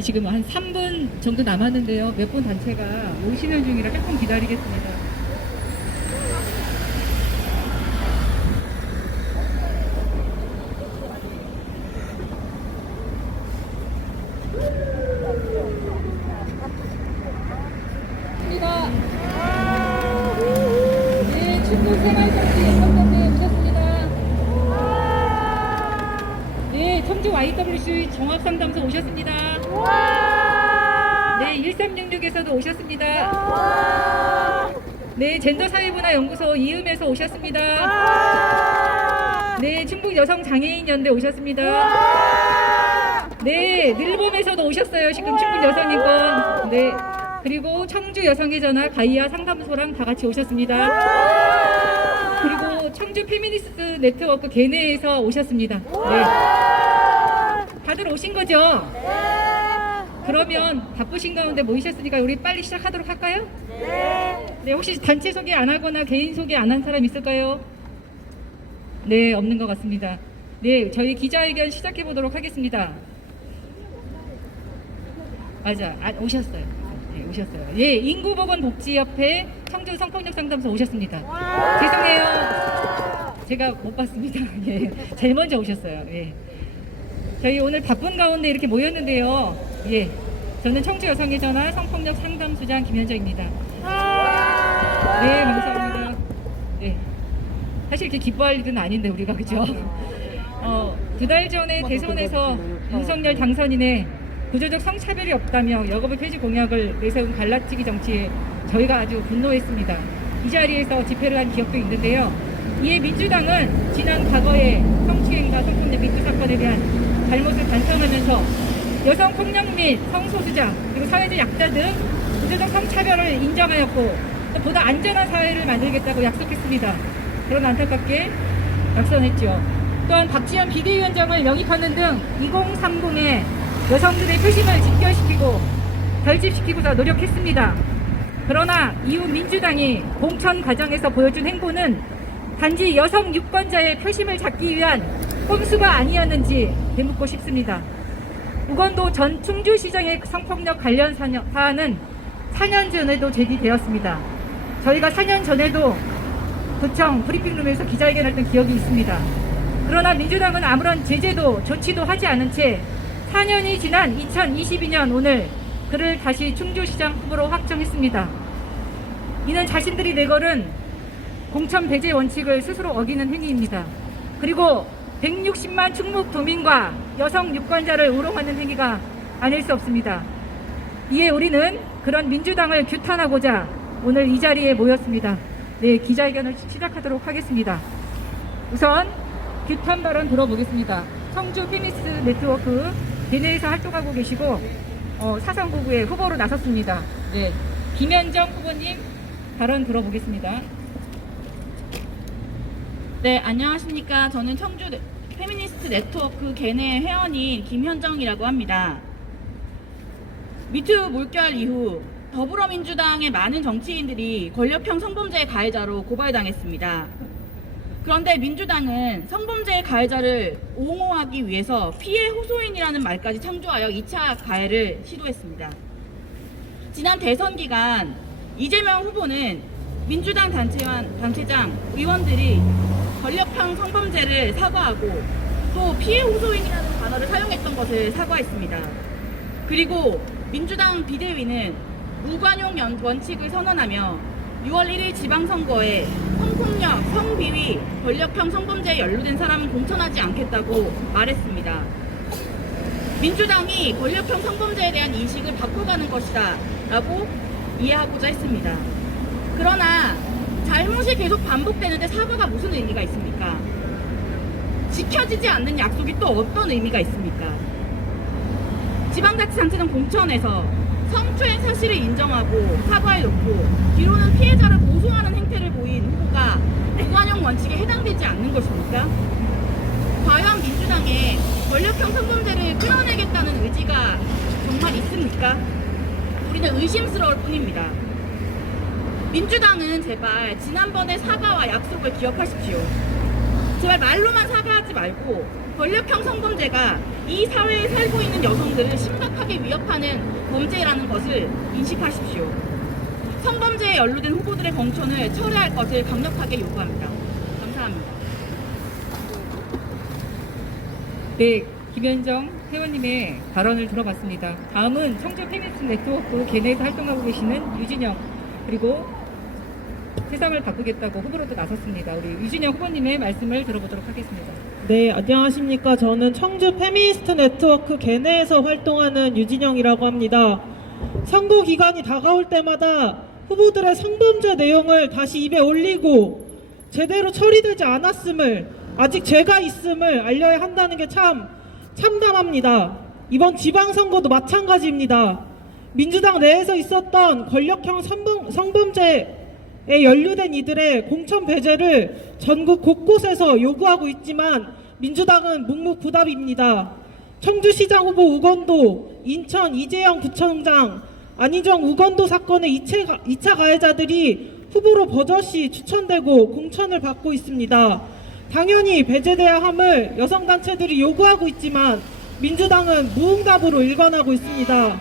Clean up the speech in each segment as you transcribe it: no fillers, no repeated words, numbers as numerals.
지금 한 3분 정도 남았는데요. 몇 분 단체가 오시는 중이라 조금 기다리겠습니다. 네, 충북 생활정치 연구원에 오셨습니다. 네, 청주 YWC 종합상담소 오셨습니다. 네, 1366에서도 오셨습니다. 네, 젠더사회문화연구소 이음에서 오셨습니다. 네, 충북여성장애인연대 오셨습니다. 네, 늘봄에서도 오셨어요. 지금 충북여성인권. 네, 그리고 청주여성의전화 가이아 상담소랑 다 같이 오셨습니다. 그리고 청주 페미니스트 네트워크 개내에서 오셨습니다. 네, 다들 오신 거죠? 그러면 바쁘신 가운데 모이셨으니까 우리 빨리 시작하도록 할까요? 네, 혹시 단체 소개 안 하거나 개인 소개 안 한 사람 있을까요? 네, 없는 것 같습니다. 네, 저희 기자회견 시작해 보도록 하겠습니다. 맞아, 오셨어요. 네, 오셨어요. 예, 인구보건복지협회 청주 성폭력 상담소 오셨습니다. 죄송해요. 제가 못 봤습니다. 예, 제일 먼저 오셨어요. 예. 저희 오늘 바쁜 가운데 이렇게 모였는데요. 예, 저는 청주여성의전화 성폭력 상담소장 김현정입니다. 네, 감사합니다. 네, 사실 이렇게 기뻐할 일은 아닌데 우리가, 그죠? 2달 전에 대선에서 윤석열 당선인의 구조적 성차별이 없다며 여가부 폐지 공약을 내세운 갈라치기 정치에 저희가 아주 분노했습니다. 이 자리에서 집회를 한 기억도 있는데요. 이에 민주당은 지난 과거의 성추행과 성폭력 미투 사건에 대한 잘못을 반성하면서 여성폭력 및 성소수자 그리고 사회적 약자 등 구조적 성차별을 인정하였고 또 보다 안전한 사회를 만들겠다고 약속했습니다. 그러나 안타깝게 낙선했죠. 또한 박지원 비대위원장을 영입하는 등 2030의 여성들의 표심을 직결시키고 결집시키고자 노력했습니다. 그러나 이후 민주당이 공천 과정에서 보여준 행보는 단지 여성 유권자의 표심을 잡기 위한 꼼수가 아니었는지 되묻고 싶습니다. 우건도 전 충주시장의 성폭력 관련 사안은 4년 전에도 제기되었습니다. 저희가 4년 전에도 도청 브리핑룸에서 기자회견할 때 기억이 있습니다. 그러나 민주당은 아무런 제재도 조치도 하지 않은 채 4년이 지난 2022년 오늘 그를 다시 충주시장 후보로 확정했습니다. 이는 자신들이 내걸은 공천 배제 원칙을 스스로 어기는 행위입니다. 그리고 160만 충북도민과 여성 유권자를 우롱하는 행위가 아닐 수 없습니다. 이에 우리는 그런 민주당을 규탄하고자 오늘 이 자리에 모였습니다. 네, 기자회견을 시작하도록 하겠습니다. 우선 규탄 발언 들어보겠습니다. 청주 페미니스트 네트워크 개내에서 활동하고 계시고 사상구구의 후보로 나섰습니다. 네, 김현정 후보님 발언 들어보겠습니다. 네, 안녕하십니까. 저는 청주 페미니스트 네트워크 개내 회원인 김현정이라고 합니다. 미투 물결 이후 더불어민주당의 많은 정치인들이 권력형 성범죄 가해자로 고발당했습니다. 그런데 민주당은 성범죄 가해자를 옹호하기 위해서 피해 호소인이라는 말까지 창조하여 2차 가해를 시도했습니다. 지난 대선 기간 이재명 후보는 민주당 단체장, 의원들이 권력형 성범죄를 사과하고 또 피해 호소인이라는 단어를 사용했던 것을 사과했습니다. 그리고 민주당 비대위는 무관용 원칙을 선언하며 6월 1일 지방선거에 성폭력, 성비위, 권력형 성범죄에 연루된 사람은 공천하지 않겠다고 말했습니다. 민주당이 권력형 성범죄에 대한 인식을 바꿔가는 것이다 라고 이해하고자 했습니다. 그러나 잘못이 계속 반복되는데 사과가 무슨 의미가 있습니까? 지켜지지 않는 약속이 또 어떤 의미가 있습니까? 지방자치단체장 공천에서 성추행 사실을 인정하고 사과해놓고 뒤로는 피해자를 고소하는 행태를 보인 후보가 무관용 원칙에 해당되지 않는 것입니까? 과연 민주당에 권력형 성범죄를 끊어내겠다는 의지가 정말 있습니까? 우리는 의심스러울 뿐입니다. 민주당은 제발 지난번의 사과와 약속을 기억하십시오. 제발 말로만 사과하지 말고 권력형 성범죄가 이 사회에 살고 있는 여성들을 심각하게 위협하는 범죄라는 것을 인식하십시오. 성범죄에 연루된 후보들의 공천을 철회할 것을 강력하게 요구합니다. 감사합니다. 네, 김현정 회원님의 발언을 들어봤습니다. 다음은 청주 페미니스트 네트워크 개내에서 활동하고 계시는 유진영, 그리고 세상을 바꾸겠다고 후보로도 나섰습니다. 우리 유진영 후보님의 말씀을 들어보도록 하겠습니다. 네, 안녕하십니까. 저는 청주 페미니스트 네트워크 개내에서 활동하는 유진영이라고 합니다. 선거 기간이 다가올 때마다 후보들의 성범죄 내용을 다시 입에 올리고 제대로 처리되지 않았음을, 아직 죄가 있음을 알려야 한다는 게 참 참담합니다. 이번 지방선거도 마찬가지입니다. 민주당 내에서 있었던 권력형 성범죄에 연루된 이들의 공천 배제를 전국 곳곳에서 요구하고 있지만 민주당은 묵묵부답입니다. 청주시장 후보 우건도, 인천 이재영 부청장, 안희정 우건도 사건의 2차 가해자들이 후보로 버젓이 추천되고 공천을 받고 있습니다. 당연히 배제돼야 함을 여성단체들이 요구하고 있지만 민주당은 무응답으로 일관하고 있습니다.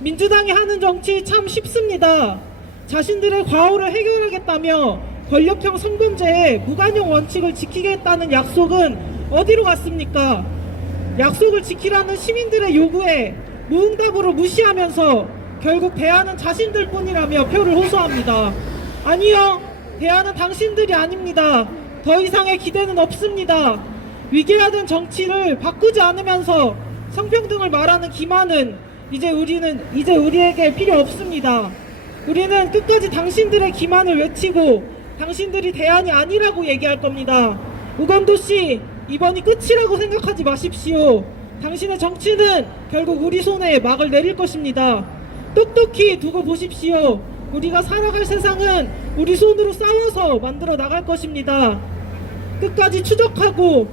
민주당이 하는 정치 참 쉽습니다. 자신들의 과오를 해결하겠다며 권력형 성범죄의 무관용 원칙을 지키겠다는 약속은 어디로 갔습니까? 약속을 지키라는 시민들의 요구에 무응답으로 무시하면서 결국 대안은 자신들 뿐이라며 표를 호소합니다. 아니요, 대안은 당신들이 아닙니다. 더 이상의 기대는 없습니다. 위계화된 정치를 바꾸지 않으면서 성평등을 말하는 기만은 이제 우리에게 필요 없습니다. 우리는 끝까지 당신들의 기만을 외치고 당신들이 대안이 아니라고 얘기할 겁니다. 우건도 씨, 이번이 끝이라고 생각하지 마십시오. 당신의 정치는 결국 우리 손에 막을 내릴 것입니다. 똑똑히 두고 보십시오. 우리가 살아갈 세상은 우리 손으로 싸워서 만들어 나갈 것입니다. 끝까지 추적하고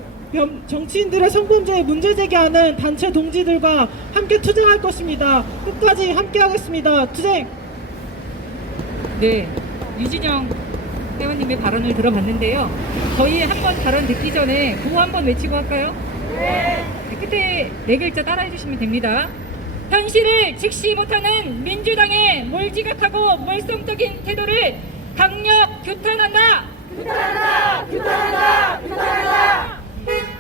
정치인들의 성범죄에 문제 제기하는 단체 동지들과 함께 투쟁할 것입니다. 끝까지 함께 하겠습니다. 투쟁! 네, 유진영 회원님의 발언을 들어봤는데요. 저희 한번 발언 듣기 전에 구호 한번 외치고 할까요? 네. 끝에 네 글자 따라해 주시면 됩니다. 현실을 직시 못하는 민주당의 몰지각하고 몰성적인 태도를 강력 규탄한다. 규탄한다. 규탄한다. 규탄한다.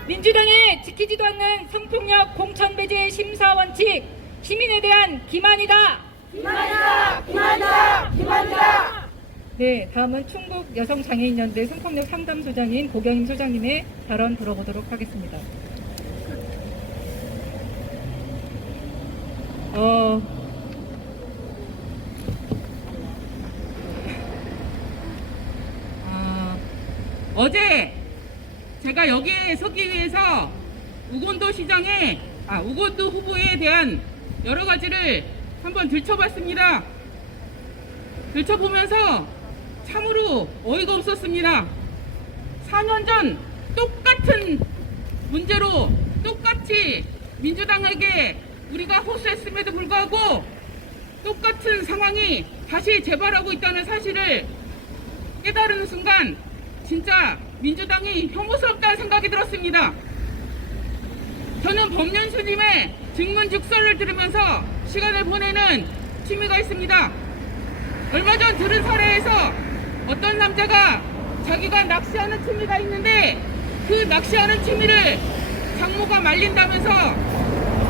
민주당의 지키지도 않는 성폭력 공천 배제 심사 원칙, 시민에 대한 기만이다. 기만이다. 기만이다. 기만이다. 네, 다음은 충북 여성장애인연대 성폭력 상담소장인 고경임 소장님의 발언 들어보도록 하겠습니다. 어제 제가 여기에 서기 위해서 우건도 후보에 대한 여러 가지를 한번 들춰봤습니다. 들춰보면서 참으로 어이가 없었습니다. 4년 전 똑같은 문제로 똑같이 민주당에게 우리가 호소했음에도 불구하고 똑같은 상황이 다시 재발하고 있다는 사실을 깨달은 순간 진짜 민주당이 혐오스럽다는 생각이 들었습니다. 저는 법륜스님의 증문즉설을 들으면서 시간을 보내는 취미가 있습니다. 얼마 전 들은 사례에서 어떤 남자가 자기가 낚시하는 취미가 있는데 그 낚시하는 취미를 장모가 말린다면서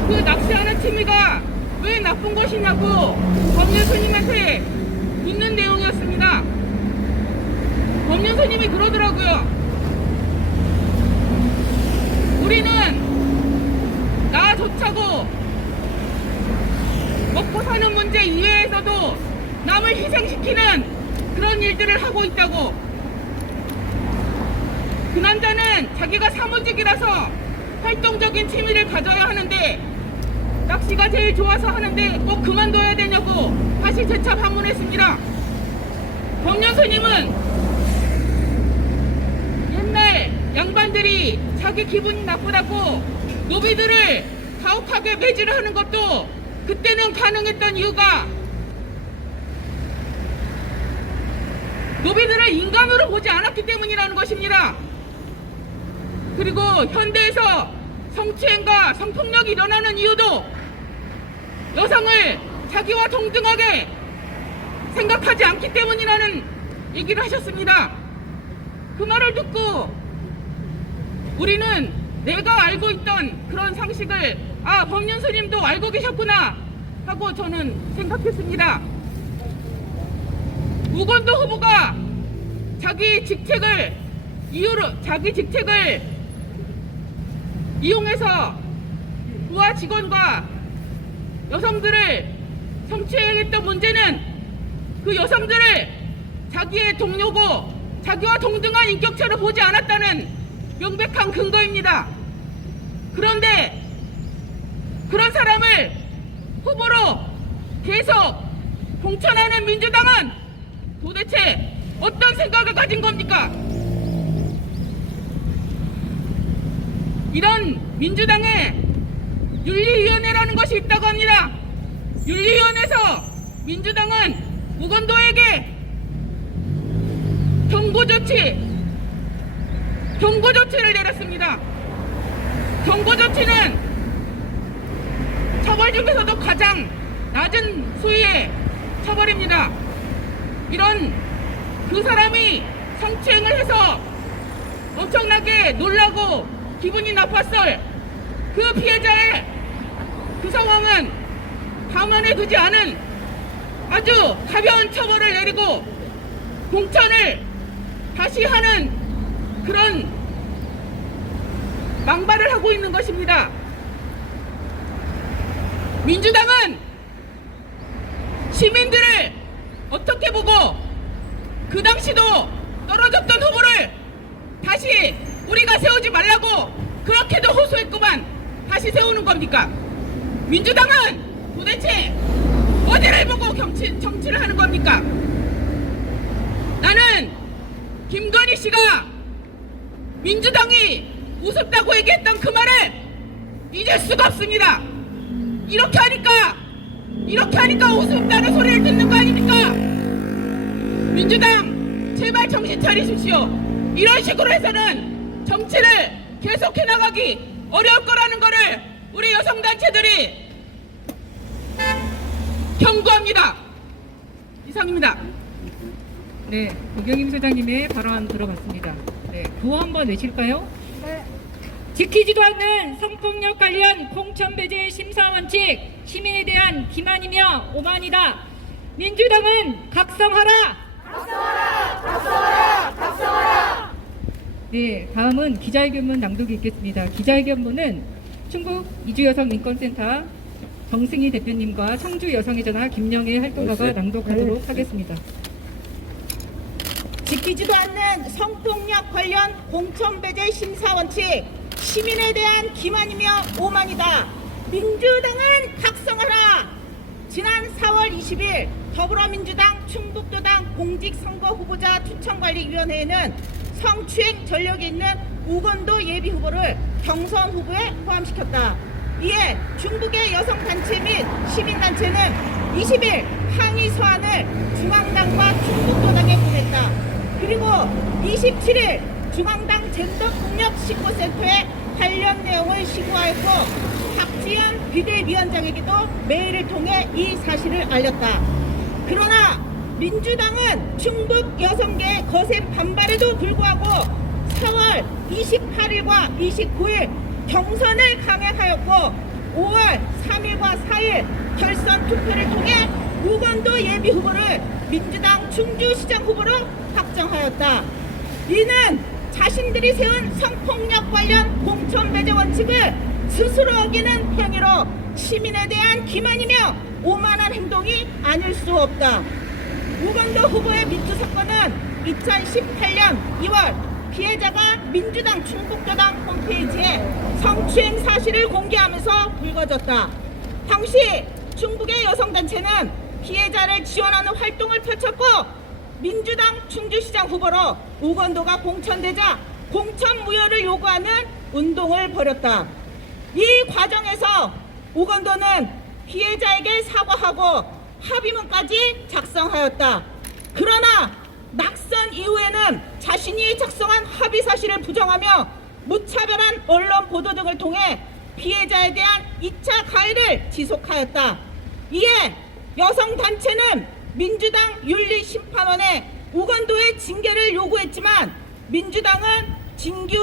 그 낚시하는 취미가 왜 나쁜 것이냐고 법륜스님한테 묻는 내용이었습니다. 법륜스님이 그러더라고요. 우리는 나조차고 먹고 사는 문제 이외에서도 남을 희생시키는 그런 일들을 하고 있다고. 그 남자는 자기가 사무직이라서 활동적인 취미를 가져야 하는데 낚시가 제일 좋아서 하는데 꼭 그만둬야 되냐고 다시 재차 방문했습니다. 법륜스님은 옛날 양반들이 자기 기분이 나쁘다고 노비들을 가혹하게 매질을 하는 것도 그때는 가능했던 이유가 노비들을 인간으로 보지 않았기 때문이라는 것입니다. 그리고 현대에서 성추행과 성폭력이 일어나는 이유도 여성을 자기와 동등하게 생각하지 않기 때문이라는 얘기를 하셨습니다. 그 말을 듣고 우리는 내가 알고 있던 그런 상식을 법륜 스님도 알고 계셨구나 하고 저는 생각했습니다. 우건도 후보가 자기 직책을 이용해서 부하 직원과 여성들을 성추행했던 문제는 그 여성들을 자기의 동료고 자기와 동등한 인격체로 보지 않았다는 명백한 근거입니다. 그런데 그런 사람을 후보로 계속 공천하는 민주당은 도대체 어떤 생각을 가진 겁니까? 이런 민주당에 윤리위원회라는 것이 있다고 합니다. 윤리위원회에서 민주당은 우건도에게 경고조치를 내렸습니다. 경고조치는 처벌 중에서도 가장 낮은 수위의 처벌입니다. 이런 그 사람이 성추행을 해서 엄청나게 놀라고 기분이 나빴을 그 피해자의 그 상황은 가만히 두지 않은 아주 가벼운 처벌을 내리고 공천을 다시 하는 그런 망발을 하고 있는 것입니다. 민주당은 시민들을 어떻게 보고 그 당시도 떨어졌던 후보를 다시 우리가 세우지 말라고 그렇게도 호소했구만 다시 세우는 겁니까? 민주당은 도대체 어디를 보고 정치를 하는 겁니까? 나는 김건희 씨가 민주당이 우습다고 얘기했던 그 말을 잊을 수가 없습니다. 이렇게 하니까 우습다는 소리를 듣는 거 아닙니까? 민주당 제발 정신 차리십시오. 이런 식으로 해서는 정치를 계속해 나가기 어려울 거라는 거를 우리 여성단체들이 경고합니다. 이상입니다. 네, 고경임 소장님의 발언 들어봤습니다. 네, 구호 한번 외칠까요? 네. 지키지도 않는 성폭력 관련 공천 배제 심사 원칙, 시민에 대한 기만이며 오만이다. 민주당은 각성하라. 각성하라. 각성하라. 각성하라. 네, 다음은 기자회견문 낭독이 있겠습니다. 기자회견문은 충북 이주여성인권센터 정승희 대표님과 청주 여성의 전화 김영애 활동가가 낭독하도록 하겠습니다. 지키지도 않는 성폭력 관련 공천배제 심사 원칙, 시민에 대한 기만이며 오만이다. 민주당은 각성하라. 지난 4월 20일 더불어민주당 충북도당 공직선거후보자 추천관리위원회에는 성추행 전력이 있는 우건도 예비후보를 경선 후보에 포함시켰다. 이에 중북의 여성단체 및 시민단체는 20일 항의 서한을 중앙당과 충북도당에 보냈다. 그리고 27일 중앙당 젠더폭력 신고센터에 관련 내용을 신고하였고 박지현 비대위원장에게도 메일을 통해 이 사실을 알렸다. 그러나 민주당은 충북 여성계의 거센 반발에도 불구하고 4월 28일과 29일 경선을 강행하였고 5월 3일과 4일 결선 투표를 통해 우건도 예비후보를 민주당 충주시장 후보로 확정하였다. 이는 자신들이 세운 성폭력 관련 공천 배제 원칙을 스스로 어기는 행위로 시민에 대한 기만이며 오만한 행동이 아닐 수 없다. 우건도 후보의 미투 사건은 2018년 2월 피해자가 민주당 충북도당 홈페이지에 성추행 사실을 공개하면서 불거졌다. 당시 충북의 여성단체는 피해자를 지원하는 활동을 펼쳤고 민주당 충주시장 후보로 우건도가 공천되자 공천 무효를 요구하는 운동을 벌였다. 이 과정에서 우건도는 피해자에게 사과하고 합의문까지 작성하였다. 그러나 낙선 이후에는 자신이 작성한 합의 사실을 부정하며 무차별한 언론 보도 등을 통해 피해자에 대한 2차 가해를 지속하였다. 이에 여성단체는 민주당 윤리심판원에 우간도의 징계를 요구했지만 민주당은 징계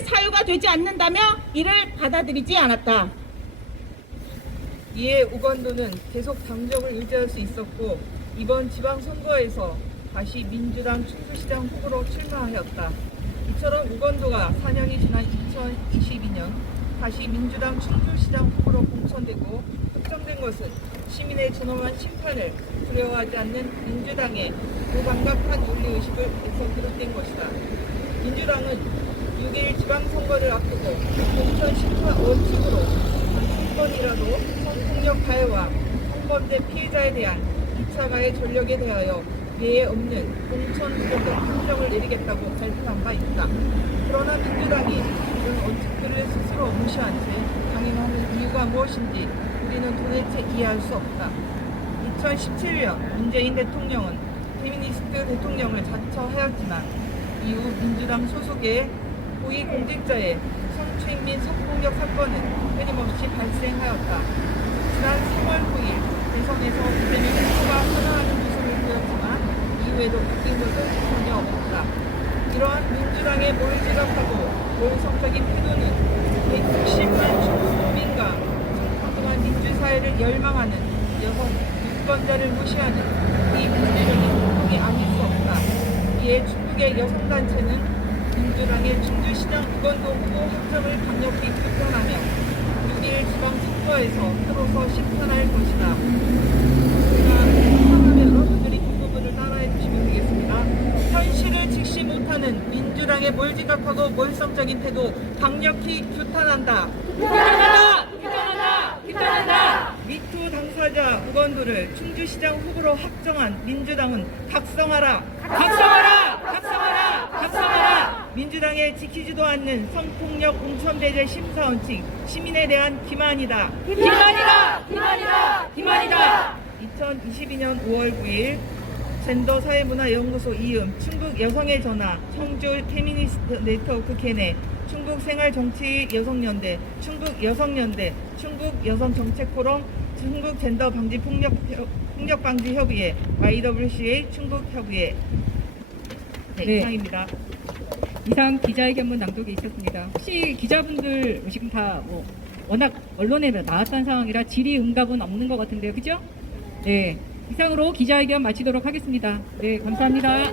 사유가 되지 않는다며 이를 받아들이지 않았다. 이에 우간도는 계속 당적을 유지할 수 있었고 이번 지방선거에서 다시 민주당 충주시장 후보로 출마하였다. 이처럼 우간도가 4년이 지난 2022년 다시 민주당 충주시장 후보로 공천되고 확정된 것은 시민의 존엄한 심판을 두려워하지 않는 민주당의 무감각한 윤리의식에서 비롯된 것이다. 민주당은 6일 지방선거를 앞두고 공천 심판 원칙으로 한 번이라도 성폭력 가해와 성범죄 피해자에 대한 2차 가해 전력에 대하여 예외 없는 공천 무조건 판정을 내리겠다고 발표한 바 있다. 그러나 민주당이 이런 원칙들을 스스로 무시한 채 강행하는 이유가 무엇인지 우리는 도대체 이해할 수 없다. 2017년 문재인 대통령은 페미니스트 대통령을 자처하였지만 이후 민주당 소속의 고위공직자의 성추행 및 성폭력 사건은 끊임없이 발생하였다. 지난 3월 9일 대선에서 이재명 후보가 선언하는 모습을 보였지만 이후에도 바뀐 것은 전혀 없다. 이러한 민주당의 몰지각하고 모성적인 태도는 160만 중국민과 성평등한 민주사회를 열망하는 여성 유권자를 무시하는 이 문제적인 행동이 아닐 수 없다. 이에 중국의 여성단체는 민주당의 충주시장 우간도 후보 확정을 강력히 비판하며 6일 지방선거에서 표로서 심판할 것이다. 심판하면 여러분들이 이 부분을 따라해 주시면 되겠습니다. 현실을 직시 못하는 민주당의 몰지각하고 몰성적인 태도 강력히 규탄한다. 규탄한다. 미투 당사자 우간도를 충주시장 후보로 확정한 민주당은 각성하라. 민주당의 지키지도 않는 성폭력 공천배제 심사원칙 시민에 대한 기만이다. 2022년 5월 9일 젠더사회문화연구소 이음 충북 여성의 전화 청주 페미니스트 네트워크 걔네 충북 생활정치 여성연대 충북 여성연대 충북 여성정책포럼 충북 젠더방지 폭력방지협의회 YWCA 충북협의회 네. 이상입니다. 이상 기자회견문 낭독이 있었습니다. 혹시 기자분들 지금 다 뭐 워낙 언론에 나왔던 상황이라 질의응답은 없는 것 같은데요, 그죠? 네, 이상으로 기자회견 마치도록 하겠습니다. 네, 감사합니다. 네,